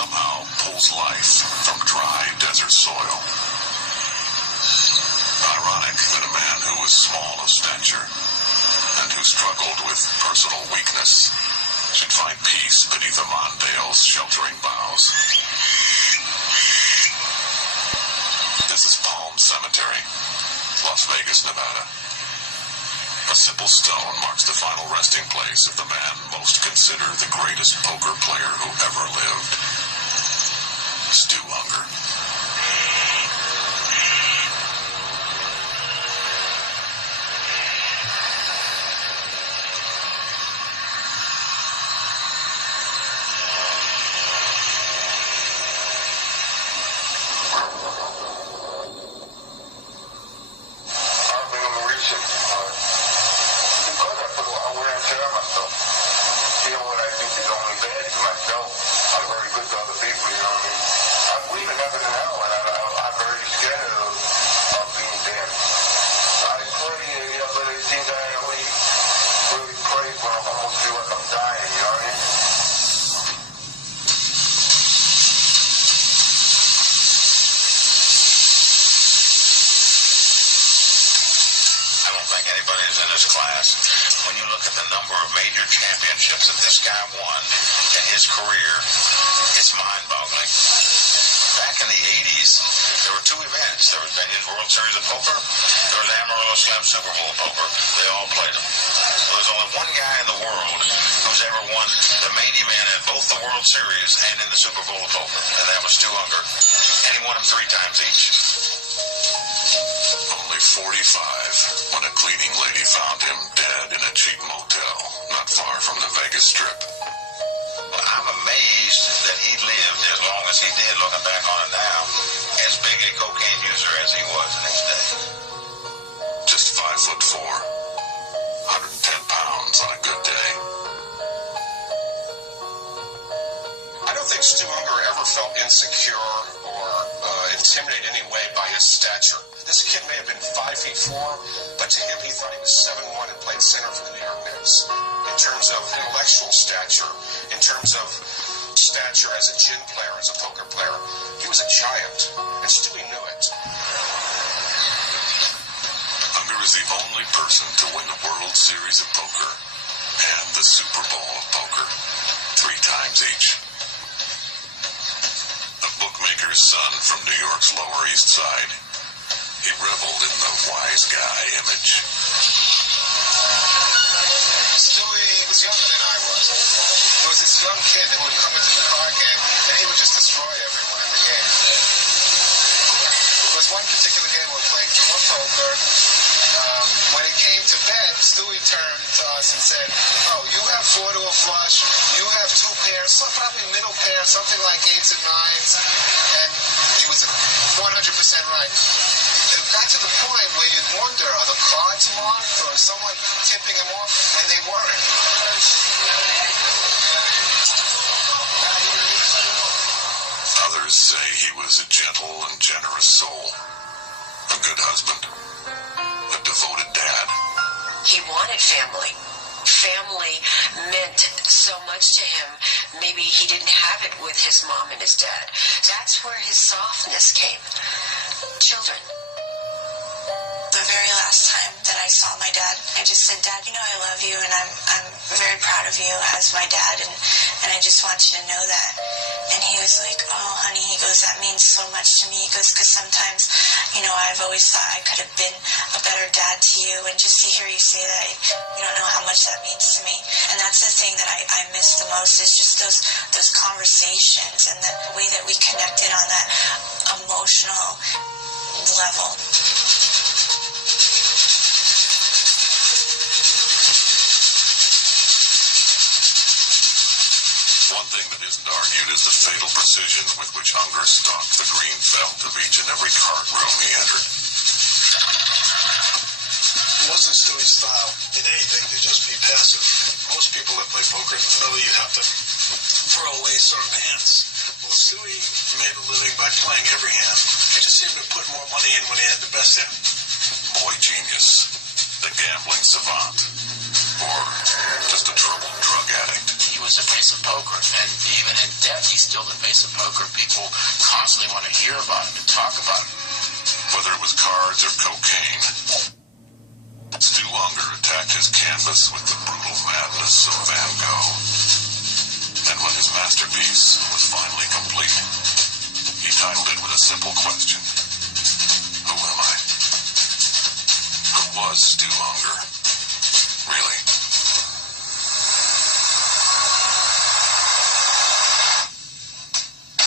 somehow pulls life from dry desert soil. Ironic that a man who was small of stature and who struggled with personal weakness should find peace beneath a Mondale's sheltering boughs. This is Palm Cemetery, Las Vegas, Nevada. A simple stone marks the final resting place of the man most considered the greatest poker player who ever lived, Stu Ungar. Class. When you look at the number of major championships that this guy won in his career, it's mind-boggling. Back in the 80s, there were two events. There was Benion's World Series of Poker. There was Amarillo Slim Super Bowl of Poker. They all played them. Well, there's only one guy in the world who's ever won the main event at both the World Series and in the Super Bowl of Poker, and that was Stu Ungar. And he won them 3 times each. Only 45 when a cleaning lady found him dead in a cheap motel not far from the Vegas Strip. Well, I'm amazed that he lived as long as he did, looking back on it now, as big a cocaine user as he was the next day. Just 5'4", 110 pounds on a good day. I don't think Stu Ungar ever felt insecure or intimidated in any way by his stature. This kid may have been 5'4", but to him he thought he was 7'1" and played center for the New York Knicks. In terms of intellectual stature, in terms of stature as a gin player, as a poker player, he was a giant, and Stewie knew it. Ungar is the only person to win the World Series of Poker and the Super Bowl of Poker 3 times each. A bookmaker's son from New York's Lower East Side, he reveled in the wise guy image. Stewie was younger than I was. There was this young kid that would come into the card game, and he would just destroy everyone in the game. There was one particular game we were playing draw poker. When it came to bet, Stewie turned to us and said, "Oh, you have 4 to a flush, you have 2 pairs, some probably middle pair, something like 8s and 9s," and he was 100% right. It got to the point where you'd wonder, are the cards marked or is someone tipping him off? And they weren't. Others say he was a gentle and generous soul, a good husband, a devoted dad. He wanted family. Family meant so much to him. Maybe he didn't have it with his mom and his dad. That's where his softness came. Children. The very last time that I saw my dad, I just said, "Dad, you know I love you, and I'm very proud of you as my dad, and I just want you to know that." And he was like, "Oh, honey," he goes, "that means so much to me." He goes, "Because sometimes, you know, I've always thought I could have been a better dad to you, and just to hear you say that, you don't know how much that means to me." And that's the thing that I miss the most, is just those conversations and the way that we connected on that emotional level. One thing that isn't argued is the fatal precision with which Ungar stalked the green felt of each and every card room he entered. It wasn't Stewie's style in anything to just be passive. Most people that play poker know you have to throw away certain hands. Well, Stewie made a living by playing every hand. He just seemed to put more money in when he had the best hand. Boy genius, the gambling savant, or just a troubled drug addict. He was a face of poker, and even in death, he's still the face of poker. People constantly want to hear about him and talk about him. Whether it was cards or cocaine, Stu Unger attacked his canvas with the brutal madness of Van Gogh. And when his masterpiece was finally complete, he titled it with a simple question. Who am I? Who was Stu Unger? Really?